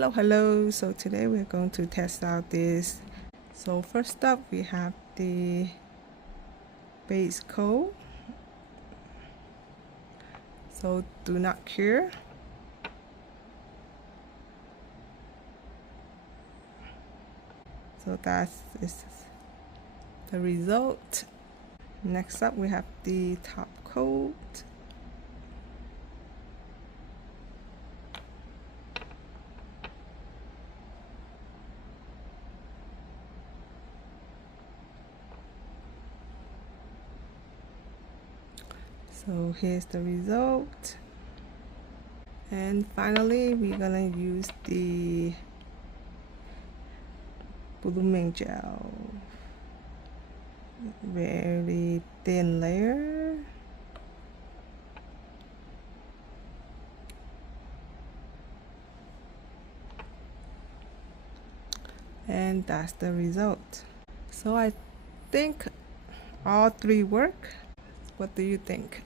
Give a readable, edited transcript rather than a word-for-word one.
Hello. So today we're going to test out this. So first up we have the base coat. So do not cure. So that is the result. Next up we have the top coat. So here's the result. And finally we're gonna use the blooming gel. Very thin layer. And that's the result. So I think all three work. What do you think?